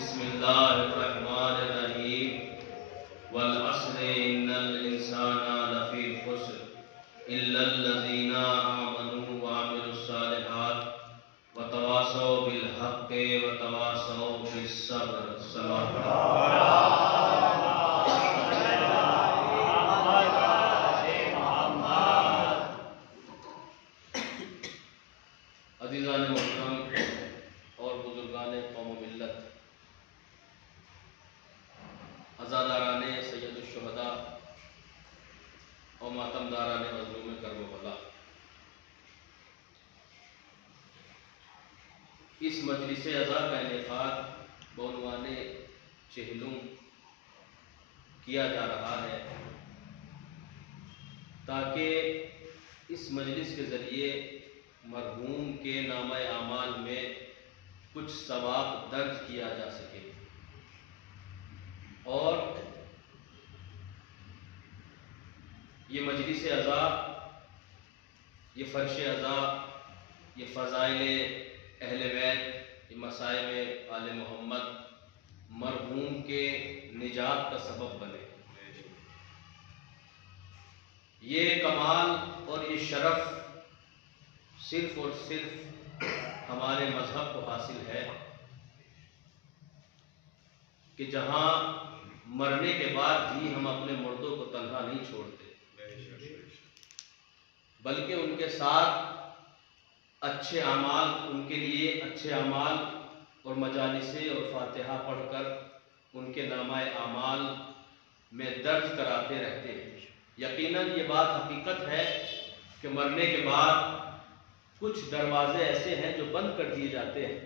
بسم اللہ الرحمن الرحیم والعصر ان الانسان لفی خسر الا الذین آمنوا وعملوا الصالحات وتواصوا بالحق وتواصوا بالصبر. عزیزان محترم اور بزرگان قوم و ملت، عزاداران سید الشہداء اور ماتمداران مظلوم کربلا، اس مجلس عزا کا انعقاد بعنوان چہلم کیا جا رہا ہے تاکہ اس مجلس کے ذریعے مرحوم کے نامہ اعمال میں کچھ ثواب درج کیا جا سکے اور یہ مجلس عزا، یہ فرش عزا، یہ فضائل اہل بیت، یہ مصائب آل محمد مرحوم کے نجات کا سبب بنے. یہ کمال اور یہ شرف صرف اور صرف ہمارے مذہب کو حاصل ہے کہ جہاں مرنے کے بعد بھی ہم اپنے مردوں کو تنہا نہیں چھوڑتے، بلکہ ان کے ساتھ اچھے اعمال، ان کے لیے اچھے اعمال اور مجالسیں اور فاتحہ پڑھ کر ان کے نامہ اعمال میں درج کراتے رہتے ہیں. یقیناً یہ بات حقیقت ہے کہ مرنے کے بعد کچھ دروازے ایسے ہیں جو بند کر دیے جاتے ہیں،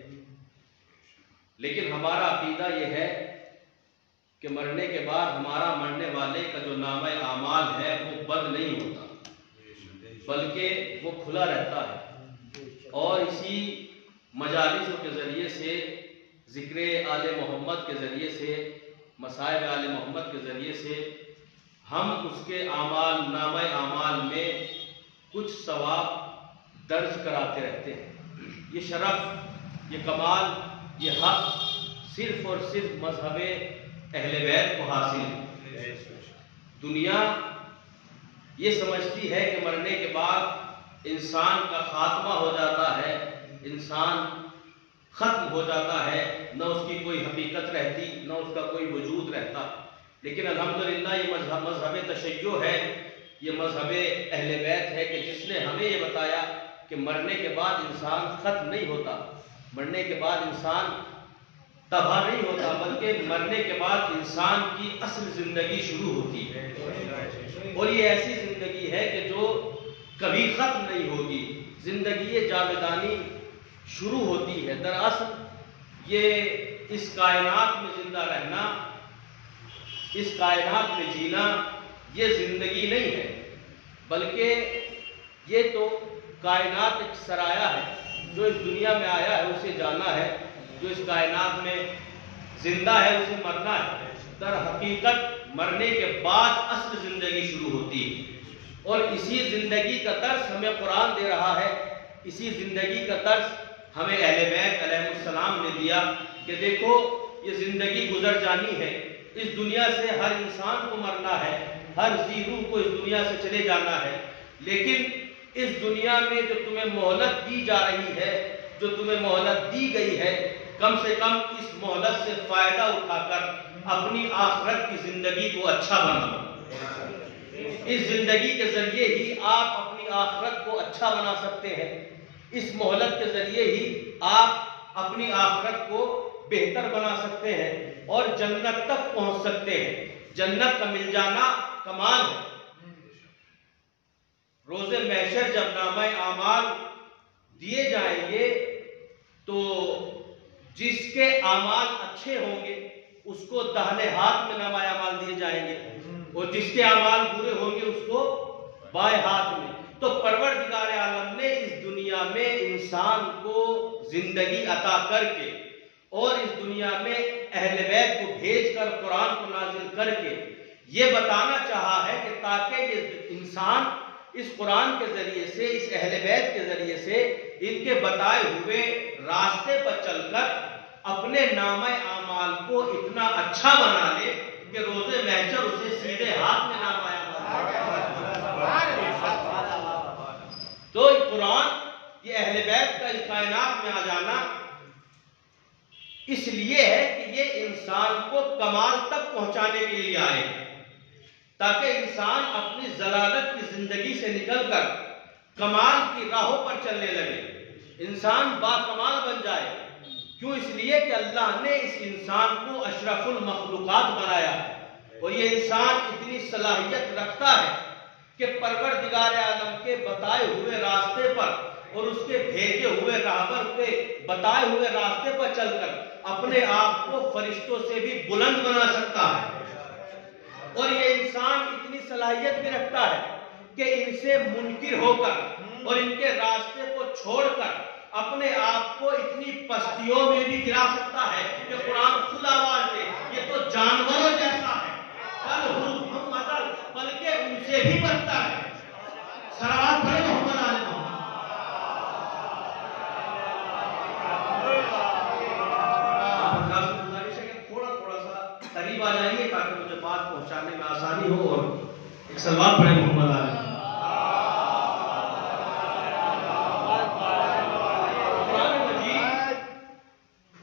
لیکن ہمارا عقیدہ یہ ہے کہ مرنے کے بعد ہمارا مرنے والے کا جو نامہ اعمال ہے وہ بند نہیں ہوتا، بلکہ وہ کھلا رہتا ہے. اور اسی مجالسوں کے ذریعے سے، ذکر آل محمد کے ذریعے سے، مصائب آل محمد کے ذریعے سے ہم اس کے اعمال، نامہ اعمال میں کچھ ثواب درج کراتے رہتے ہیں. یہ شرف، یہ کمال، یہ حق صرف اور صرف مذہب اہل بیت کو حاصل ہے. دنیا یہ سمجھتی ہے کہ مرنے کے بعد انسان کا خاتمہ ہو جاتا ہے، انسان ختم ہو جاتا ہے، نہ اس کی کوئی حقیقت رہتی، نہ اس کا کوئی وجود رہتا. لیکن الحمدللہ یہ مذہب تشیع ہے، یہ مذہب اہل بیت ہے کہ جس نے ہمیں یہ بتایا کہ مرنے کے بعد انسان ختم نہیں ہوتا، مرنے کے بعد انسان تباہ نہیں ہوتا، بلکہ مرنے کے بعد انسان کی اصل زندگی شروع ہوتی ہے. اور یہ ایسی زندگی ہے کہ جو کبھی ختم نہیں ہوگی، زندگی جاویدانی شروع ہوتی ہے. دراصل یہ اس کائنات میں زندہ رہنا، اس کائنات میں جینا، یہ زندگی نہیں ہے، بلکہ یہ تو کائنات ایک سرایہ ہے. جو اس دنیا میں آیا ہے اسے جانا ہے، جو اس کائنات میں زندہ ہے اسے مرنا ہے. در حقیقت مرنے کے بعد اصل زندگی شروع ہوتی ہے. اور اسی زندگی کا درس ہمیں قرآن دے رہا ہے، اسی زندگی کا درس ہمیں اہل بیت علیہ السلام نے دیا کہ دیکھو یہ زندگی گزر جانی ہے، اس دنیا سے ہر انسان کو مرنا ہے، ہر ذی روح کو اس دنیا سے چلے جانا ہے. لیکن اس دنیا میں جو تمہیں مہلت دی جا رہی ہے، جو تمہیں مہلت دی گئی ہے، کم سے کم اس مہلت سے فائدہ اٹھا کر اپنی آخرت کی زندگی کو اچھا بناؤ. اس زندگی کے ذریعے ہی آپ اپنی آخرت کو اچھا بنا سکتے ہیں، اس مہلت کے ذریعے ہی آپ اپنی آخرت کو بہتر بنا سکتے ہیں اور جنت تک پہنچ سکتے ہیں. جنت کا مل جانا کمال ہے. روز محشر جب نامہ اعمال دیے جائیں گے تو جس کے اعمال اچھے ہوں گے اس کو داہنے ہاتھ میں نامہ اعمال دیے جائیں گے، اور جس کے اعمال برے ہوں گے اس کو بائیں ہاتھ میں. تو پروردگار عالم نے اس دنیا میں انسان کو زندگی عطا کر کے اور اس دنیا میں اہل بیت کو بھیج کر، قرآن کو نازل کر کے یہ بتانا چاہا ہے کہ تاکہ یہ انسان اس قرآن کے ذریعے سے، اس اہل بیت کے ذریعے سے ان کے بتائے ہوئے راستے پر چل کر اپنے نامہ اعمال کو اتنا اچھا بنا لے کہ روز محشر اسے سیدھے ہاتھ میں نہ پایا۔ تو قرآن یہ اہل بیت کا اس کائنات میں آ جانا اس لیے ہے کہ یہ انسان کو کمال تک پہنچانے کے لیے آئے، تاکہ انسان اپنی ضلالت کی زندگی سے نکل کر کمال کی راہوں پر چلنے لگے، انسان باکمال بن جائے۔ کیوں؟ اس لیے کہ اللہ نے اس انسان کو اشرف المخلوقات بنایا، اور یہ انسان اتنی صلاحیت رکھتا ہے کہ پروردگار عالم کے بتائے ہوئے راستے پر اور اس کے بھیجے ہوئے راہبر کے بتائے ہوئے راستے پر چل کر اپنے آپ کو فرشتوں سے بھی بلند بنا سکتا ہے۔ اور یہ انسان اتنی صلاحیت بھی رکھتا ہے کہ ان سے منکر ہو کر اور ان کے راستے کو چھوڑ کر اپنے آپ کو اتنی پستیوں میں بھی گرا سکتا ہے کہ قرآن خود آواز دے یہ تو جانوروں جیسا ہے، بلکہ ان سے بھی بدتر ہے۔ صلوات پڑھیں محمد علیہ محمد۔ تھوڑا سا قریب آ جائیے تاکہ مجھے بات پہنچانے میں آسانی ہو، اور ایک صلوات پڑھیں محمد علیہ۔ قرآن مجید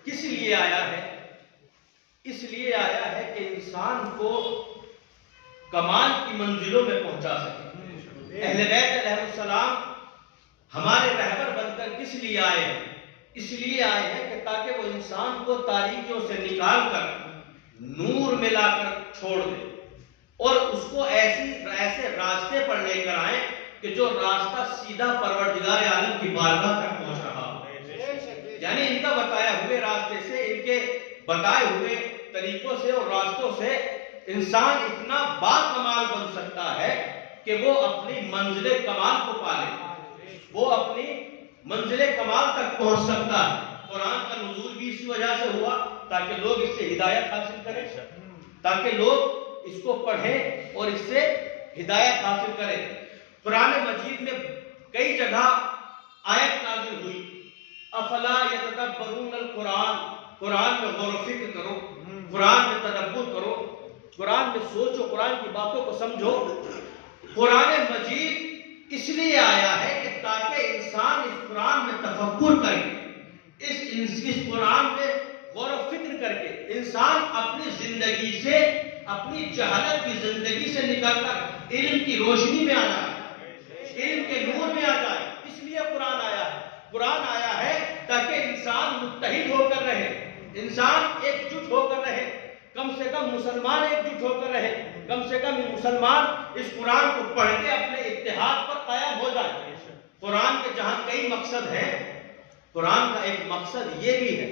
کس لیے آیا ہے؟ اس لیے آیا ہے کہ انسان کو کمال کی منزلوں میں پہنچا سکے۔ اہل بیت علیہ السلام ہمارے رہبر بن کر کس لیے آئے ہیں؟ اس لیے آئے ہیں کہ تاکہ وہ انسان کو تاریکیوں سے نکال کر نور میں لا کر چھوڑ دے، اور اس کو ایسے راستے پر لے کر آئیں کہ جو راستہ سیدھا پروردگار عالم کی بارگاہ تک پہنچ رہا ہو۔ یعنی ان کا بتایا ہوئے راستے سے، ان کے بتائے ہوئے طریقوں سے اور راستوں سے انسان اتنا باکمال بن سکتا ہے کہ وہ اپنی منزل کمال کو پالے، وہ اپنی منزل کمال تک پہنچ سکتا ہے۔ قرآن کا نزول بھی اسی وجہ سے ہوا تاکہ لوگ اس سے ہدایت حاصل کریں، تاکہ لوگ اس کو پڑھیں اور اس سے ہدایت حاصل کریں۔ قرآن مجید میں کئی جگہ آیت نازل ہوئی، افلا یتدبرون القرآن، قرآن میں غور و فکر کرو، قرآن میں تدبر کرو، قرآن میں سوچو، قرآن کی باتوں کو سمجھو۔ قرآن مجید اس لیے آیا ہے کہ تاکہ انسان اس قرآن میں تفکر کرے، اس قرآن میں غور و فکر کر کے انسان اپنی زندگی سے، اپنی جہالت کی زندگی سے نکل کر علم کی روشنی میں آ جائے، علم کے نور میں آ جائے۔ اس لیے قرآن آیا ہے۔ قرآن آیا ہے تاکہ انسان متحد ہو کر رہے، انسان ایک جٹ ہو کر رہے، کم سے کم مسلمان ایک جٹ ہو کر رہے، کم سے کم مسلمان اس قرآن کو پڑھ کے اپنے اتحاد پر قائم ہو جائے۔ قرآن کے جہاں کئی مقصد ہیں، قرآن کا ایک مقصد یہ بھی ہے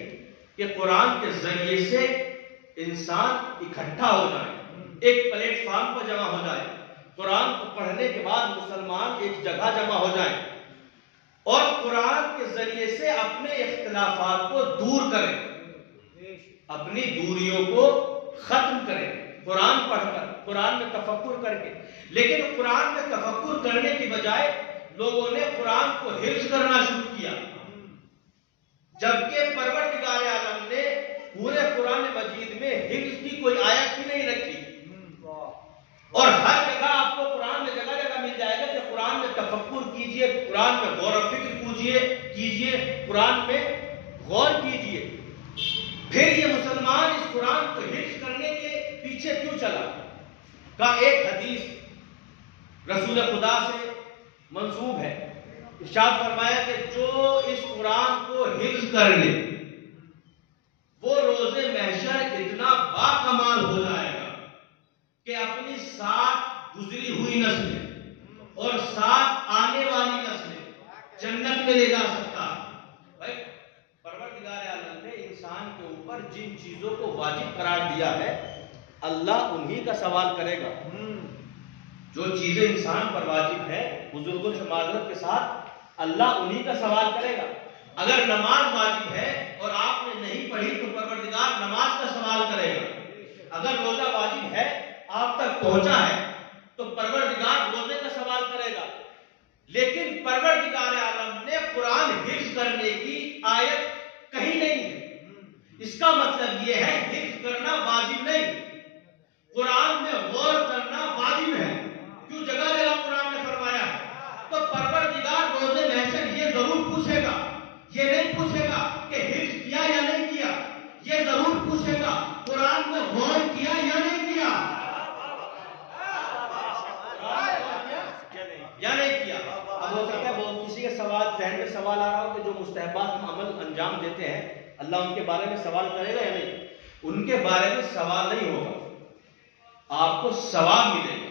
کہ قرآن کے ذریعے سے انسان اکٹھا ہو جائے، ایک پلیٹ فارم پر جمع ہو جائے، قرآن کو پڑھنے کے بعد مسلمان ایک جگہ جمع ہو جائیں اور قرآن کے ذریعے سے اپنے اختلافات کو دور کریں، اپنی دوریوں کو ختم کریں، قرآن پڑھ کر، قرآن میں تفکر کر کے۔ لیکن قرآن میں تفکر کرنے کی بجائے لوگوں نے قرآن کو حفظ کرنا شروع کیا، جبکہ پروردگار عالم نے پورے قرآن مجید میں حفظ کی کوئی آیت ہی نہیں رکھی، اور ہر جگہ آپ کو قرآن میں جگہ جگہ مل جائے گا کہ قرآن میں تفکر کیجئے، قرآن میں غور و فکر کیجئے، قرآن میں غور کیجئے۔ پھر یہ مسلمان اس قرآن کو حفظ کرنے کے پیچھے کیوں چلا؟ کا ایک حدیث رسول خدا سے منسوب ہے، ارشاد فرمایا کہ جو اس قرآن کو حفظ کر لے وہ روز محشر اتنا باکمال ہو جائے گا کہ اپنی 7 گزری ہوئی نسلیں اور 7 آنے والی نسلیں جنت میں لے جا سکتا ہے۔ پروردگار عالم نے انسان کے اوپر جن چیزوں کو واجب قرار دیا ہے اللہ انہی کا سوال کرے گا۔ جو چیزیں انسان پر واجب ہے بزرگوں سے معذرت کے ساتھ اللہ انہی کا سوال کرے گا۔ اگر نماز واجب ہے اور آپ نے نہیں پڑھی تو پروردگار نماز کا سوال کرے گا۔ اگر روزہ واجب ہے آپ تک پہنچا ہے تو پروردگار روزے کا سوال کرے گا۔ لیکن پروردگار عالم نے قرآن حفظ کرنے کی آیت کہیں نہیں ہے، اس کا مطلب یہ ہے حفظ کرنا واجب نہیں، قرآن میں غور کرنا واجب ہے، کیوں جگہ جگہ قرآن میں فرمایا ہے۔ تو پروردگار روز محشر یہ ضرور پوچھے گا، یہ نہیں پوچھے گا کہ حفظ کیا یا نہیں کیا، یہ ضرور پوچھے گا قرآن میں غور کیا یا نہیں کیا، یا نہیں کیا۔ اب ہو سکتا ہے وہ کسی کے سوال ذہن میں سوال آ رہا ہو کہ جو مستحبات ہم عمل انجام دیتے ہیں اللہ ان کے بارے میں سوال کرے گا یا نہیں؟ ان کے بارے میں سوال نہیں ہوگا، آپ کو ثواب ملے گا۔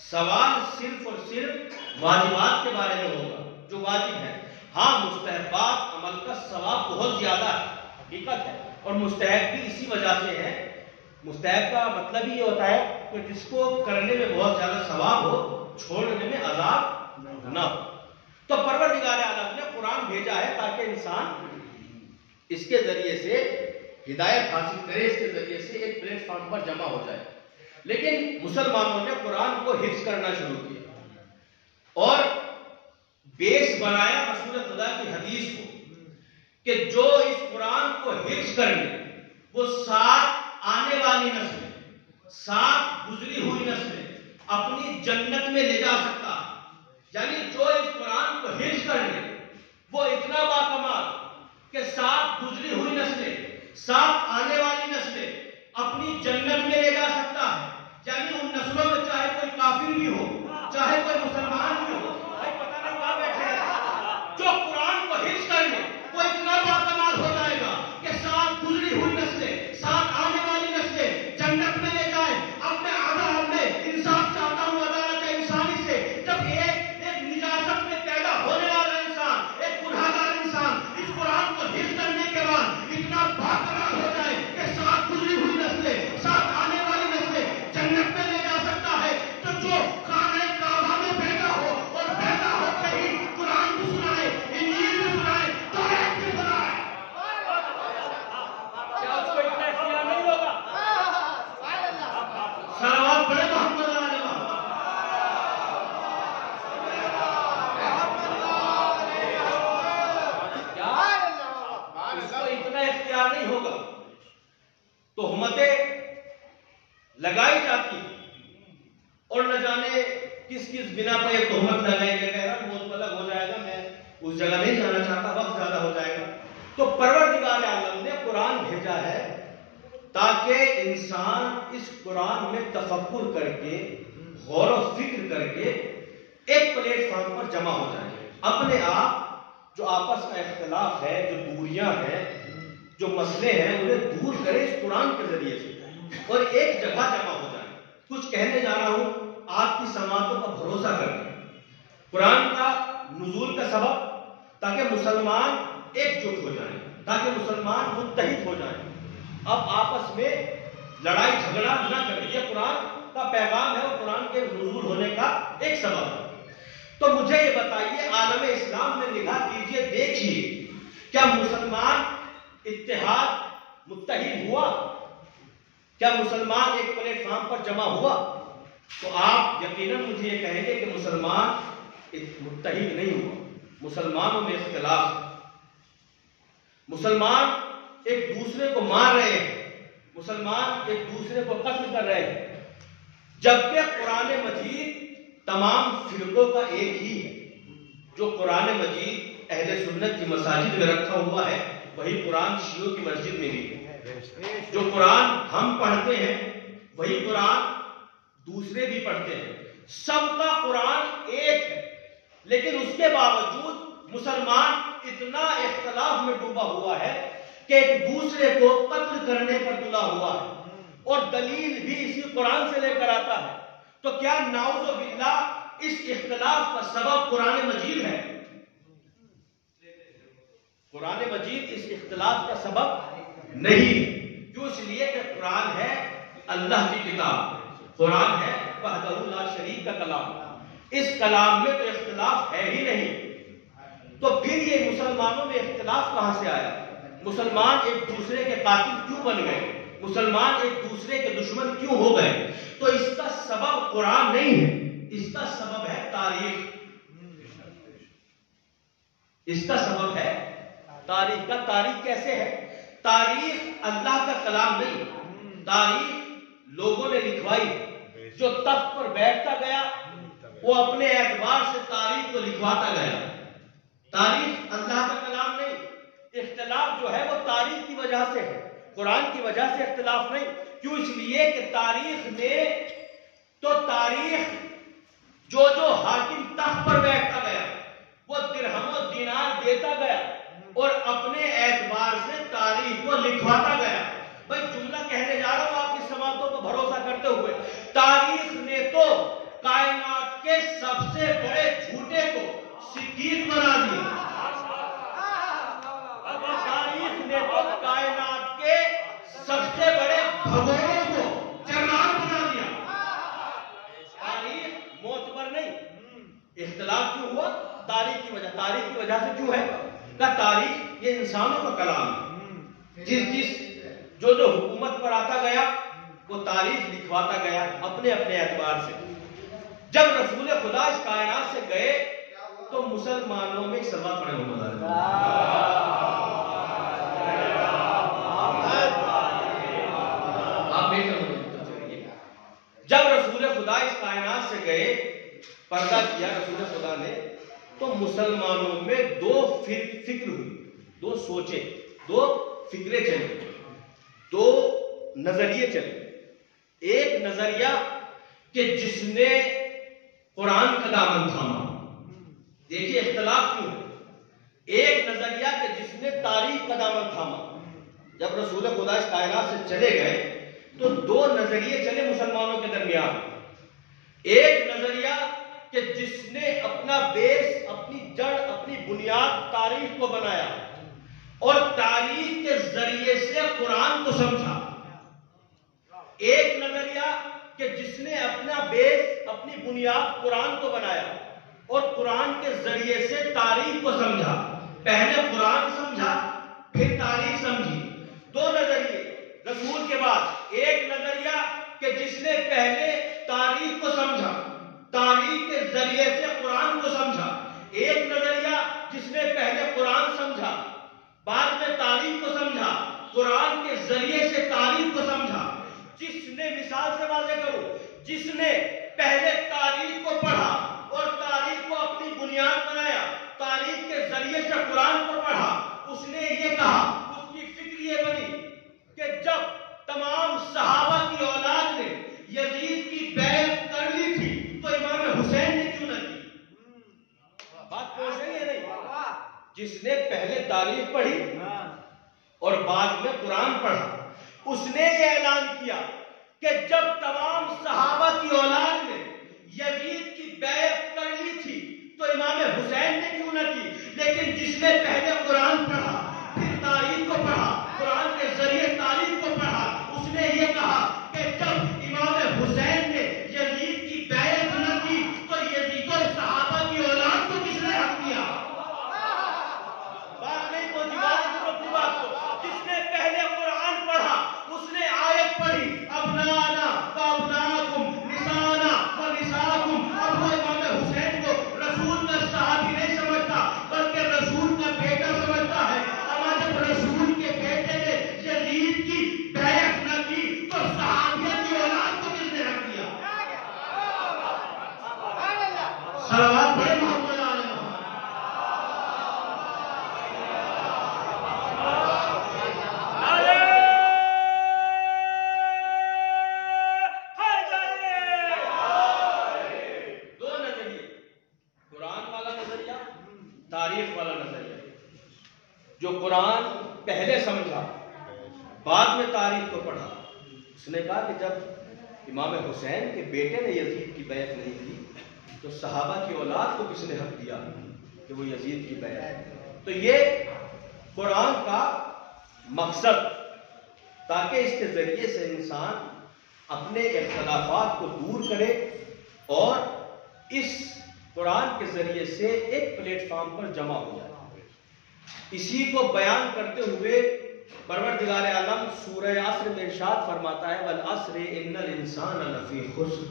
سوال صرف اور صرف واجبات کے بارے میں ہوگا جو واجب ہے۔ ہاں مستحبات عمل کا ثواب بہت زیادہ ہے، حقیقت ہے، اور مستحب بھی اسی وجہ سے ہے۔ مستحب کا مطلب یہ ہوتا ہے کہ جس کو کرنے میں بہت زیادہ ثواب ہو، چھوڑنے میں عذاب نہ ہو۔ تو پروردگار عالم نے قرآن بھیجا ہے تاکہ انسان اس کے ذریعے سے ہدایت حاصل کرے، اس کے ذریعے سے ایک پلیٹ فارم پر جمع ہو جائے۔ لیکن مسلمانوں نے قرآن کو حفظ کرنا شروع کیا اور بیس بنایا رسول خدا کی حدیث کو کہ جو اس قرآن کو حفظ کر لے وہ ساتھ آنے والی نسلیں، ساتھ گزری ہوئی نسلیں اپنی جنت میں لے جا سکتا ہے۔ یعنی جو اس قرآن کو حفظ کر لے وہ اتنا باکمال کہ ساتھ گزری ہوئی نسلیں، ساتھ آنے والی نسلیں اپنی جنت میں لے جا سکتا ہے۔ یعنی ان نسلوں میں چاہے کوئی کافر بھی ہو، چاہے کوئی مسلمان بھی ہو، بھائی پتہ نہیں کہاں بیٹھے ہیں، جو قرآن کو حفظ کر لے وہ اتنا باکمال ہو جائے گا کہ ساتھ گزری ہوئی نسلیں، ساتھ آنے والی نسلیں جنت میں لے جائے۔ اب میں عذاب میں انصاف چاہتا ہوں عدالت انسانی سے، جب ایک نجاست میں پیدا ہونے والا انسان، ایک گنہگار انسان اس قرآن کو حفظ کرنے کے بعد اتنا باکمال ہو جائے کہ ساتھ گزری ہوئی نسلیں، ساتھ آنے والی نسلیں جنت میں لے جا سکتا ہے، تو جو خانہ کعبہ میں پیدا ہو اور پیدا ہوتے ہی قرآن بھی سنائے، انجیل بھی سنائے، تورات بھی سنائے، کیا اس کو اتنا اختیار نہیں ہوگا؟ صلوات پڑھے محمد علیہ وسلم۔ اس کو اتنا اختیار نہیں ہوگا، تہمتیں لگائی جاتی اور نہ جانے کس کس بنا پر یہ تہمت لگائی گئی ہے، بہت الگ ہو جائے گا، میں اس جگہ نہیں جانا چاہتا، وقت زیادہ ہو جائے گا۔ تو پروردگار عالم نے قرآن بھیجا ہے تاکہ انسان اس قرآن میں تفکر کر کے، غور و فکر کر کے ایک پلیٹ فارم پر جمع ہو جائے، اپنے آپ جو آپس کا اختلاف ہے، جو دوریاں ہیں، جو مسئلے ہیں، انہیں دور کرے اس قرآن کے ذریعے سے اور ایک جگہ جمع ہو جائے۔ کچھ کہنے جا رہا ہوں، آپ کی سماعتوں کا بھروسہ کریں۔ قرآن کا نزول کا سبب تاکہ مسلمان ایک جٹ ہو جائیں، تاکہ مسلمان متحد ہو جائیں، اب آپس میں لڑائی جھگڑا نہ کریں۔ یہ قرآن کا پیغام ہے اور قرآن کے نزول ہونے کا ایک سبب ہے۔ تو مجھے یہ بتائیے، عالم اسلام میں نگاہ کیجئے، دیکھیے کیا مسلمان اتحاد متحد ہوا؟ کیا مسلمان ایک پلیٹ فارم پر جمع ہوا؟ تو آپ یقیناً مجھے یہ کہیں گے کہ مسلمان متحد نہیں ہوا، مسلمانوں میں اختلاف ہے، مسلمان ایک دوسرے کو مار رہے ہیں، مسلمان ایک دوسرے کو قتل کر رہے ہیں، جبکہ قرآن مجید تمام فرقوں کا ایک ہی ہے۔ جو قرآن مجید اہل سنت کی مساجد میں رکھا ہوا ہے وہی قرآن شیعوں کی مسجد میں بھی ہے۔ جو قرآن ہم پڑھتے ہیں وہی قرآن دوسرے بھی پڑھتے ہیں، سب کا قرآن ایک ہے، لیکن اس کے باوجود مسلمان اتنا اختلاف میں ڈوبا ہوا ہے کہ ایک دوسرے کو قتل کرنے پر تلا ہوا ہے، اور دلیل بھی اسی قرآن سے لے کر آتا ہے۔ تو کیا نعوذ باللہ اس اختلاف کا سبب قرآن مجید ہے؟ قرآن مجید اس اختلاف کا سبب نہیں، کیوں؟ اس لیے کہ قرآن ہے اللہ کی کتاب، قرآن ہے وحدہ لا شریک کا کلام، اس کلام میں تو اختلاف ہے ہی نہیں، تو پھر یہ مسلمانوں میں اختلاف کہاں سے آیا؟ مسلمان ایک دوسرے کے قاتل کیوں بن گئے؟ مسلمان ایک دوسرے کے دشمن کیوں ہو گئے؟ تو اس کا سبب قرآن نہیں ہے، اس کا سبب ہے تاریخ، اس کا سبب ہے تاریخ کا۔ تاریخ کیسے ہے؟ تاریخ اللہ کا کلام نہیں، تاریخ لوگوں نے لکھوائی. جو تخت پر بیٹھتا گیا وہ اپنے اعتبار سے تاریخ کو لکھواتا گیا. تاریخ اللہ کا کلام نہیں. اختلاف جو ہے وہ تاریخ کی وجہ سے ہے، قرآن کی وجہ سے اختلاف نہیں. کیوں؟ اس لیے کہ تاریخ میں تو تاریخ جو حاکم تخت پر بیٹھتا گیا وہ درہم و دینار دیتا گیا اور اپنے اعتبار سے تاریخ کو لکھواتا گیا. بھائی جملہ کہنے جا رہا ہوں آپ کی سماعتوں پر بھروسہ کرتے ہوئے. تاریخ نے تو کائنات کے سب سے بڑے جھوٹے کو صدیق بنا دیا. تاریخ نے تو کائنات کے سب سے بڑے بھگوڑوں کو جنرال بنا دیا. تاریخ معتبر نہیں. اختلاف کیوں ہوا؟ تاریخ کی وجہ. تاریخ کی وجہ سے کیوں ہے کہ تاریخ یہ انسانوں کا کلام ہے. جو حکومت پر آتا گیا وہ تاریخ لکھواتا گیا اپنے اپنے اعتبار سے. جب رسول خدا اس کائنات سے گئے تو مسلمانوں میں سلوات پڑھے محمد آپ جب رسول خدا اس کائنات سے گئے پردہ کیا رسول خدا نے تو مسلمانوں میں دو فکر ہوئی، دو سوچیں، دو فکریں چلی، دو نظریے چلے. ایک نظریہ کہ جس نے قرآن کا دامن تھاما. دیکھیے اختلاف کیوں ہے. ایک نظریہ کہ جس نے تاریخ کا دامن تھاما. جب رسول خدا اس کائنات سے چلے گئے تو دو نظریے چلے مسلمانوں کے درمیان. ایک نظریہ کہ جس نے اپنا بیس، اپنی جڑ، اپنی بنیاد تاریخ کو بنایا اور تاریخ کے ذریعے سے قرآن کو سمجھا. ایک نظریہ کہ جس نے اپنا بیس، اپنی بنیاد قرآن کو بنایا اور قرآن کے ذریعے سے تاریخ کو سمجھا. پہلے قرآن سمجھا پھر تاریخ سمجھی. دو نظریے رسول کے بعد. ایک نظریہ کہ جس نے پہلے تاریخ کو سمجھا، تاریخ کے ذریعے سے قرآن کو سمجھا. ایک نظریہ جس نے پہلے قرآن سمجھا بعد میں تاریخ کو سمجھا، قرآن کے ذریعے سے تاریخ کو سمجھا. جس نے، مثال سے واضح کرو، جس نے پہلے تاریخ کو پڑھا اور تاریخ کو اپنی بنیاد بنایا، تاریخ کے ذریعے سے قرآن کو پڑھا، اس نے یہ کہا، اس کی فکر یہ بنی کہ جب تمام صحابہ کی اولاد نے یزید کی بیعت کر لی تھی تو امام حسین نے کیوں نہ کی؟ بات پوچھ رہی ہے نہیں؟ جس نے پہلے تاریخ پڑھی اور بعد میں قرآن پڑھا اس نے یہ اعلان کیا کہ جب تمام صحابہ کی اولاد نے یزید کی بیعت کر لی تھی تو امام حسین نے کیوں نہ کی؟ لیکن جس نے پہلے قرآن پڑھا پھر تاریخ کو پڑھا، قرآن کے ذریعے تاریخ کو پڑھا، اس نے یہ کہا کہ جب امام حسین نے یزید کی بیعت نہ کی تو یزید اور صحابہ کی اولاد کو کس نے حق دیا؟ بات نہیں پہنچی. بات کو جس نے پہلے قرآن پڑھا اس نے آیت پڑھی ابنانا وابناکم نسانا ونساکم. اب وہ امام حسین کو رسول کا صحابی نہیں سمجھتا بلکہ رسول کا بیٹا سمجھتا ہے. اما جب رسول کے بیٹے نے یزید کی بیعت نہ کی تو صحابیہ کی اولاد کو کس نے حق دیا؟ صلوات پڑھے محمد علیہ محمد. تاریخ والا نظریہ جو قرآن پہلے سمجھا بعد میں تاریخ کو پڑھا. اس نے کہا کہ جب امام حسین کے بیٹے نے یزید کی بیعت نہیں کی تو صحابہ کی اولاد کو کس نے حق دیا کہ وہ یزید کی بیعت؟ تو یہ قرآن کا مقصد تاکہ اس کے ذریعے سے انسان اپنے اختلافات کو دور کرے اور اس قرآن کے ذریعے سے ایک پلیٹ فارم پر جمع ہو جائے. اسی کو بیان کرتے ہوئے پروردگار عالم سورہ عصر میں ارشاد فرماتا ہے والعصر ان الانسان لفی خسر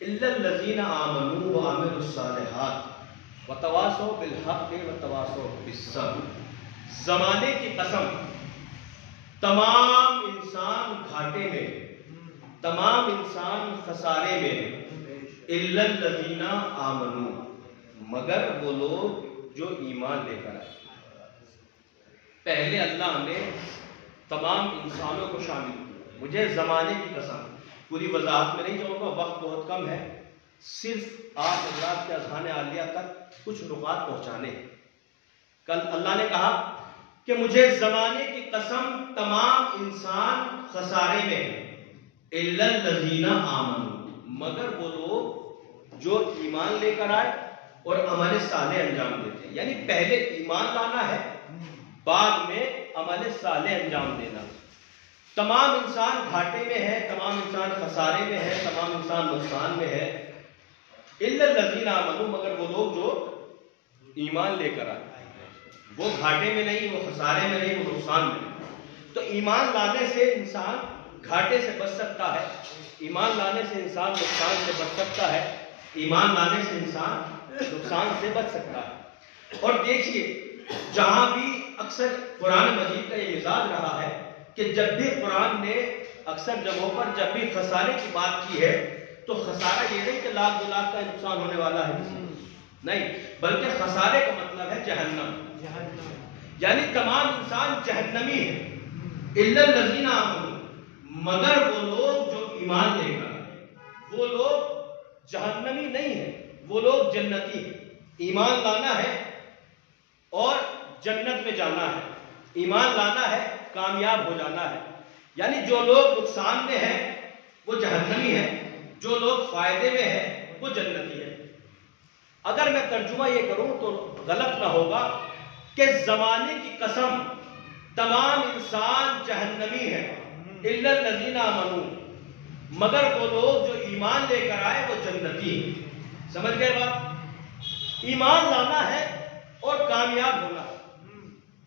الا الذین آمنوا وعملوا الصالحات وتواصوا بالحق وتواصوا بالصبر. زمانے کی قسم تمام انسان گھاٹے میں، تمام انسان خسارے میں، الا الذین آمنوا، مگر وہ لوگ جو ایمان لے کر آئے۔ پہلے اللہ نے تمام انسانوں کو شامل کیا۔ مجھے زمانے کی قسم، پوری وضاحت میں نہیں جاؤں گا، وقت بہت کم ہے، صرف آپ حضرات کے اذہان عالیہ تک کچھ نکات پہنچانے ہیں۔ کل اللہ نے کہا کہ مجھے زمانے کی قسم تمام انسان خسارے میں ہیں، الا الذین آمنوا، مگر وہ لوگ جو ایمان لے کر آئے اور عمل صالح انجام دیتے ہیں۔ یعنی پہلے ایمان لانا ہے، بعد میں عمل صالح انجام دینا۔ تمام انسان گھاٹے میں ہے، تمام انسان خسارے میں ہے، تمام انسان نقصان میں ہے، الا الذین آمنوا، مگر وہ لوگ جو ایمان لے کر آئے۔ وہ گھاٹے میں نہیں، وہ خسارے میں نہیں، وہ نقصان میں نہیں۔ تو ایمان لانے سے انسان گھاٹے سے بچ سکتا ہے، ایمان لانے سے انسان نقصان سے بچ سکتا ہے، ایمان لانے سے انسان نقصان سے بچ سکتا ہے۔ اور دیکھیے، جہاں بھی اکثر قرآن مجید کا یہ مزاج رہا ہے کہ جب بھی قرآن نے اکثر جگہوں پر جب بھی خسارے کی بات کی ہے تو خسارہ یہ نہیں کہ لاکھ 2 لاکھ کا نقصان ہونے والا ہے، نہیں، بلکہ خسارے کا مطلب ہے جہنم، یعنی تمام انسان جہنمی ہے، الا الذین آمنوا، مگر وہ لوگ جو ایمان لے کر، وہ لوگ جہنمی نہیں ہیں، وہ لوگ جنتی ہیں۔ ایمان لانا ہے اور جنت میں جانا ہے، ایمان لانا ہے، کامیاب ہو جانا ہے۔ یعنی جو لوگ نقصان میں ہیں وہ جہنمی ہیں، جو لوگ فائدے میں ہیں وہ جنتی ہیں۔ اگر میں ترجمہ یہ کروں تو غلط نہ ہوگا کہ زمانے کی قسم تمام انسان جہنمی ہیں، الا الذین آمنوا، مگر وہ لوگ جو ایمان لے کر آئے وہ جنتی ہیں۔ سمجھ گئے بات؟ ایمان لانا ہے اور کامیاب ہونا ہے،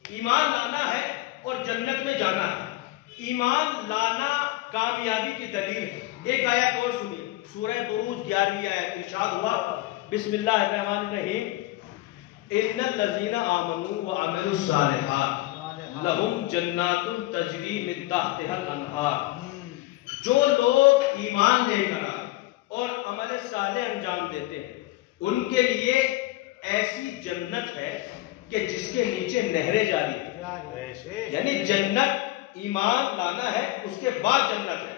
ایمان لانا ہے اور جنت میں جانا ہے۔ ایمان لانا کامیابی کی دلیل ہے۔ ایک آیت اور سنیے، سورہ بروج 11ویں آیت، ارشاد ہوا، بسم اللہ الرحمن الرحیم، ان الذین آمنوا وعملوا الصالحات لہم جنات تجری من تحتها الانہار، جو لوگ ایمان لے کر آئے اور عمل صالح انجام دیتے ہیں ان کے لیے ایسی جنت ہے کہ جس کے نیچے نہریں جاری ہیں۔ یعنی جنت ایمان لانا ہے، اس کے بعد جنت ہے۔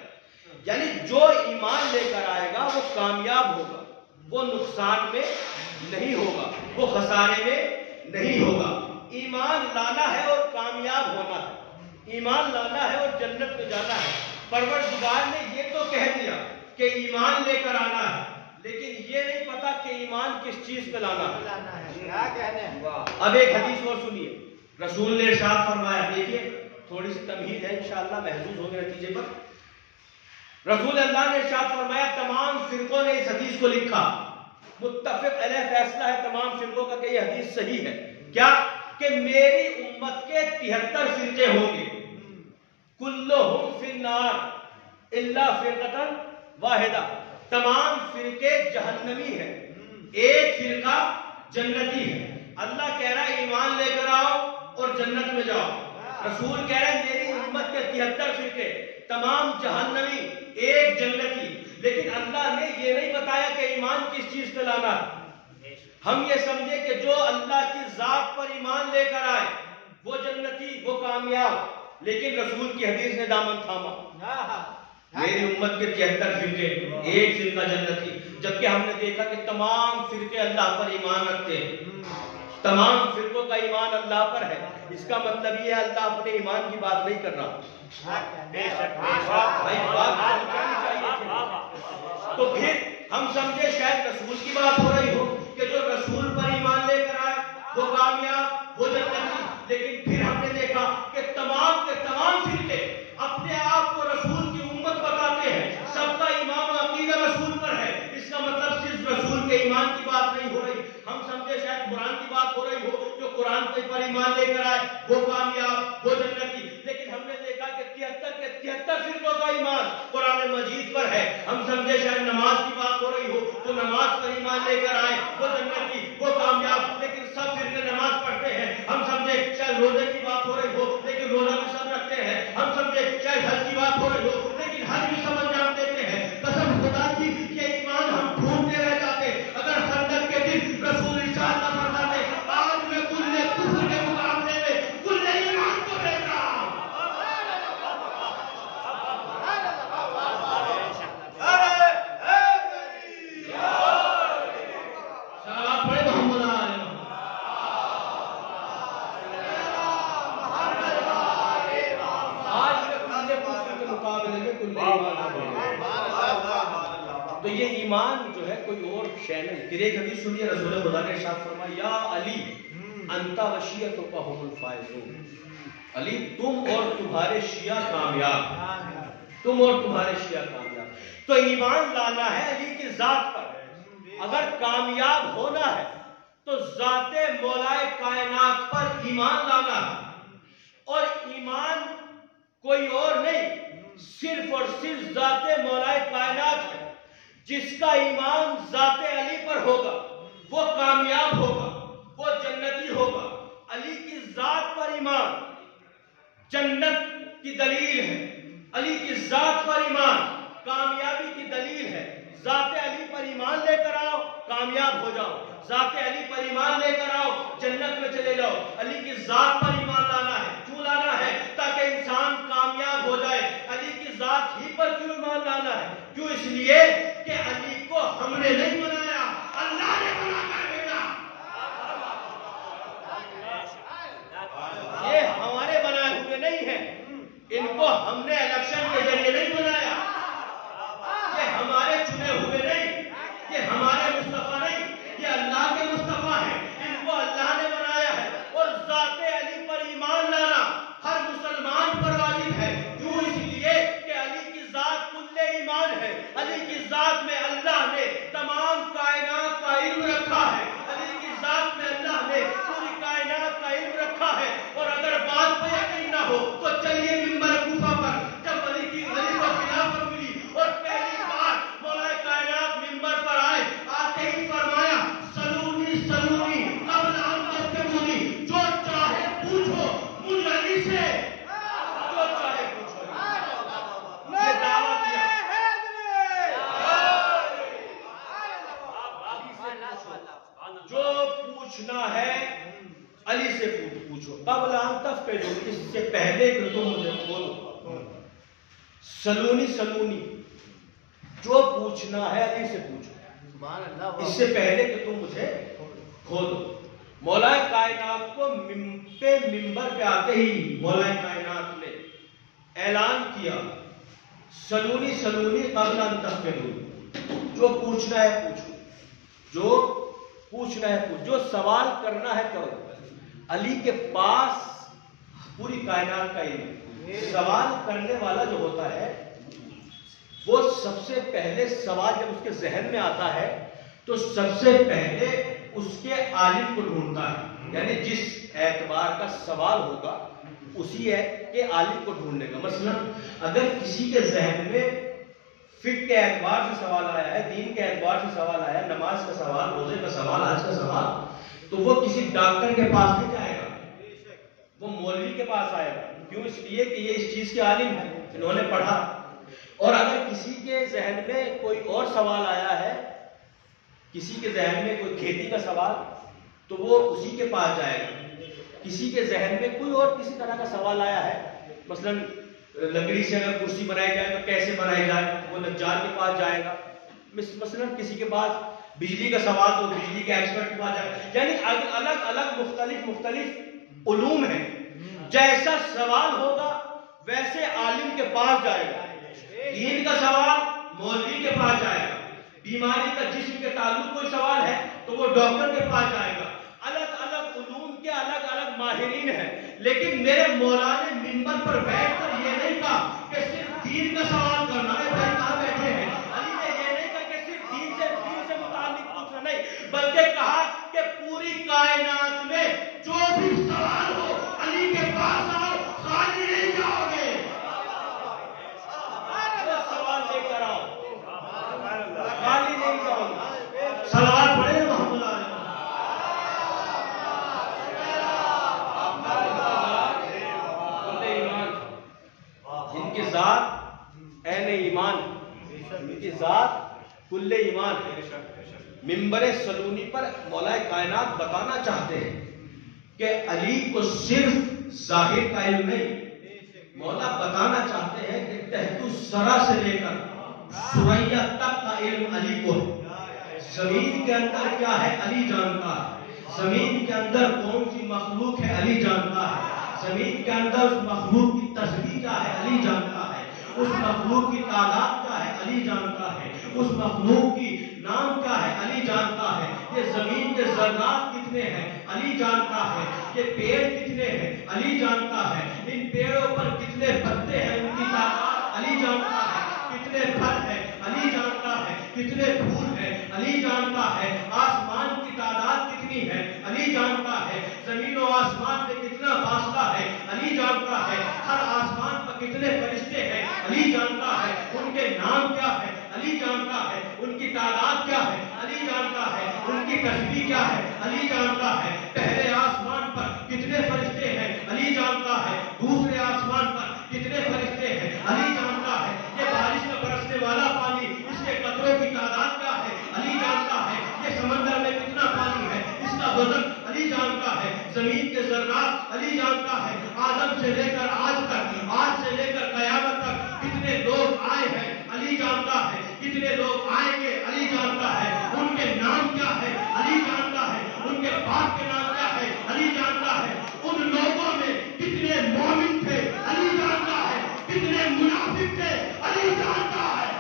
یعنی جو ایمان لے کر آئے گا وہ کامیاب ہوگا، وہ نقصان میں نہیں ہوگا، وہ خسارے میں نہیں ہوگا۔ ایمان لانا ہے اور کامیاب ہونا ہے، ایمان لانا ہے اور جنت میں جانا ہے۔ پروردگار نے یہ تو کہہ دیا کہ ایمان لے کر آنا ہے، لیکن یہ نہیں پتا کہ ایمان کس چیز پہ لانا ہے۔ اب ایک حدیث اور سنیے، رسول نے ارشاد فرمایا، دیکھیے تھوڑی سی تمہید ہے، انشاءاللہ محظوظ ہوں گے نتیجے پر۔ رسول اللہ نے ارشاد فرمایا، تمام فرقوں نے اس حدیث کو لکھا، متفق علیہ فیصلہ ہے تمام فرقوں کا کہ یہ حدیث صحیح ہے، کیا کہ میری امت کے 73 فرقے ہوں گے، کلہم فی النار الا فرقۃ واحدہ، تمام فرقے جہنمی ہیں، ایک فرقہ جنتی ہے۔ اللہ کہہ رہا ہے ایمان لے کر آؤ اور جنت میں جاؤ، رسول کہہ رہے ہیں میری امت کے 73 فرقے، تمام جہنمی، ایک جنتی۔ لیکن اللہ نے یہ نہیں بتایا کہ ایمان کس چیز پہ لانا ہے۔ ہم یہ سمجھے کہ جو اللہ کی ذات پر ایمان لے کر آئے وہ جنتی، وہ کامیاب، لیکن رسول کی حدیث نے دامن تھاما، میری امت کے 73 فرقے، ایک فرقہ جنتی۔ جبکہ ہم نے دیکھا کہ تمام فرقے اللہ پر ایمان رکھتے ہیں، تمام فرقوں کا ایمان اللہ پر ہے۔ اس کا مطلب یہ ہے اللہ اپنے ایمان کی بات نہیں کر رہا، بھائی بات پہنچانی چاہیے تھی۔ تو پھر ہم سمجھے شاید رسول کی بات ہو رہی ہو کہ جو رسول پر ایمان لے کر آئے وہ کامیاب، وہ جنتی، لیکن پھر ہم نے دیکھا کہ تمام کے تمام فرقے اپنے آپ کو رسول کی امت بتاتے ہیں، سب کا ایمان و عقیدہ رسول پر ہے۔ اس کا مطلب صرف رسول کے ایمان کی بات نہیں ہو رہی، ہم سمجھے شاید قرآن کی بات ہو رہی ہو، جو قرآن پر ایمان لے کر آئے وہ کامیاب، وہ جنتی، لیکن ہم نے دیکھا کہ 73 کے 73 فرقوں کا ایمان قرآن مجید پر ہے۔ ہم سمجھے شاید نماز کی بات ہو رہی ہو، جو نماز پر ایمان لے کر آئے وہ جنتی، وہ کامیاب، لیکن سب فرقے نماز پڑھتے ہیں۔ ہم تو یہ ایمان جو ہے کوئی اور شے نہیں. پھر ایک حدیث سنیے, رسول خدا نے ارشاد فرمایا یا علی انت و شیعتک هم الفائزون, علی تم اور تمہارے شیعہ کامیاب, تم اور تمہارے شیعہ کامیاب. تو ایمان لانا ہے علی کی ذات پر. اگر کامیاب ہونا ہے تو ذات مولائے کائنات پر ایمان لانا ہے, اور ایمان کوئی اور نہیں, صرف اور صرف ذات مولائے کائنات ہے. جس کا ایمان ذات علی پر ہوگا وہ کامیاب ہوگا, وہ جنتی ہوگا. علی کی ذات پر ایمان جنت کی دلیل ہے, علی کی ذات پر ایمان کامیابی کی دلیل ہے. ذات علی پر ایمان لے کر آؤ, کامیاب ہو جاؤ. ذات علی پر ایمان لے کر آؤ, جنت میں چلے جاؤ. علی کی ذات پر ایمان لانا ہے. کیوں لانا ہے؟ تاکہ انسان کامیاب ہو جائے. علی کی ذات ہی پر کیوں ایمان لانا ہے؟ کیوں؟ اس لیے کہ علی کو ہم نے نہیں بنایا, اللہ نے بنا کر بھیجا. یہ ہمارے بنائے ہوئے نہیں ہیں, ان کو ہم نے الیکشن کے ذریعے نہیں بنایا. یہ ہمارے چنے ہوئے نہیں, یہ ہمارے مصطفیٰ نہیں, یہ اللہ کے مصطفیٰ ہیں. ان کو اللہ نے بنایا ہے. اور ذات علی پر ایمان لانا ہر مسلمان پر واجب ہے. کیوں؟ اس لیے کہ علی کی ذات کل ایمان ہے. علی کی ذات میں اللہ نے تمام کائنات کا علم رکھا ہے. علی کی ذات میں اللہ نے پوری کائنات کا علم رکھا ہے. اور اگر بات پہ یقین نہ ہو تو چلیے منبر کوفہ پر, جب علی کو خلافت ملی اور پہلی بار مولا کائنات منبر پر آئے, آتے ہی فرمایا سلونی سلونی قبل ان تسألونی, جو چاہے پوچھو مجھ علی سے, جو چاہے پوچھو. یہ دعوت ہے. جو پوچھنا ہے علی سے پوچھو. قبل ان تسألونی, اس سے پہلے کہ تم مجھے کھولو. سلونی سلونی, جو پوچھنا ہے علی سے پوچھو, اس سے پہلے کہ تم مجھے کھولو. مولا کائنات کو منبر پہ آتے ہی مولا کائنات نے اعلان کیا سلونی سلونی قبل ان تسألونی, جو پوچھنا ہے پوچھو, جو پوچھنا ہے پوچھو, جو سوال کرنا ہے کرو. علی کے پاس پوری کائنات کا علم. سوال کرنے والا جو ہوتا ہے وہ سب سے پہلے سوال جب اس کے ذہن میں آتا ہے تو سب سے پہلے اس کے عالم کو ڈھونڈتا ہے. یعنی جس اعتبار کا سوال ہوگا اسی ہے کہ عالم کو ڈھونڈنے کا. مثلا اگر کسی کے ذہن میں فقہ کے اعتبار سے سوال آیا ہے, دین کے اعتبار سے سوال آیا ہے, نماز کا سوال, روزے کا سوال, حج کا سوال, تو وہ کسی ڈاکٹر کے پاس نہیں جائے گا, وہ مولوی کے پاس آئے گا. کیوں؟ اس لیے کہ یہ اس چیز کے عالم ہیں, انہوں نے پڑھا. اور اگر کسی کے ذہن میں کوئی اور سوال آیا ہے, کسی کے ذہن میں کوئی کھیتی کا سوال, تو وہ اسی کے پاس جائے گا. کسی کے ذہن میں کوئی اور کسی طرح کا سوال آیا ہے, مثلا لکڑی سے اگر کرسی بنائی جائے تو کیسے بنائی جائے, وہ نجار کے پاس جائے گا. مثلا کسی کے پاس بجلی کا سوال تو بجلی کے ایکسپرٹ کے پاس جائے گا. یعنی الگ الگ مختلف علوم ہیں. جیسا سوال ہوگا ویسے عالم کے پاس جائے گا. دین کا سوال مولوی کے پاس جائے گا. بیماری کا جسم کے تعلق کوئی سوال ہے تو وہ ڈاکٹر کے پاس جائے گا. الگ الگ علوم کے الگ الگ ماہرین ہیں. لیکن میرے مولا نے منبر پر بیٹھ کر یہ نہیں کہا کہ صرف دین کا سوال کرنا ہے. بھائی کہاں بیٹھے ہیں؟ علی نے یہ نہیں کہا کہ صرف دین سے متعلق پوچھنا نہیں, بلکہ کہا کہ پوری کائنات میں جو بھی سوال ہو علی کے پاس آؤ, خالی نہیں جاؤ گے. سوال لے کر آؤ, خالی نہیں جاؤ گے. سوال پڑھے محمد علی. جن کی ذات عین ایمان, ان کی ذات کل ایمان. منبر سلونی پر مولا کائنات بتانا چاہتے ہیں کہ علی کو صرف ظاہر کا علم نہیں, مولا بتانا چاہتے ہیں کہ تحت الثری سے لے کر ثریا تک کا علم علی کو ہے. زمین کے اندر کیا ہے علی جانتا ہے. زمین کے اندر کون سی مخلوق ہے علی جانتا ہے. زمین کے اندر اس مخلوق کی تسبیح کیا ہے علی جانتا ہے. اس مخلوق کی تعداد کیا ہے علی جانتا ہے، اس مخلوق کی نام کیا ہے علی جانتا ہے، یہ زمین کے ذرات کتنے ہیں علی جانتا ہے، یہ پیڑ کتنے ہیں علی جانتا ہے، ان پیڑوں پر کتنے پتے ہیں ان کی تعداد علی جانتا ہے، کتنے پھل ہیں علی جانتا ہے، کتنے پھول ہیں علی جانتا ہے، آسمان کی تعداد کتنی ہے علی جانتا ہے، زمین و آسمان میں کتنا فاصلہ ہے علی جانتا ہے، ہر آسمان پر کتنے فرشتے ہیں علی جانتا ہے، ان کے نام کیا ہے علی جانتا ہے، ان کی تعداد کیا ہے علی جانتا ہے، ان کی تسبیح کیا ہے علی جانتا ہے، پہلے آسمان پر کتنے فرشتے ہیں علی جانتا ہے، دوسرے آسمان پر کتنے فرشتے ہیں علی جانتا ہے، یہ بارش میں برسنے والا پانی اس کے قطروں کی تعداد کیا ہے علی جانتا ہے، یہ سمندر میں کتنا پانی ہے اس کا وزن علی جانتا ہے، زمین کے ذرات علی جانتا ہے، آدم سے لے کر آج تک، آج سے لے کر قیامت تک کتنے لوگ آئے ہیں علی جانتا ہے، کتنے لوگ آئیں گے علی جانتا ہے، ان کے نام کیا ہے علی جانتا ہے، ان کے باپ کے نام کیا ہے علی جانتا ہے، ان لوگوں میں کتنے مومن تھے علی جانتا ہے، کتنے منافق تھے علی جانتا ہے۔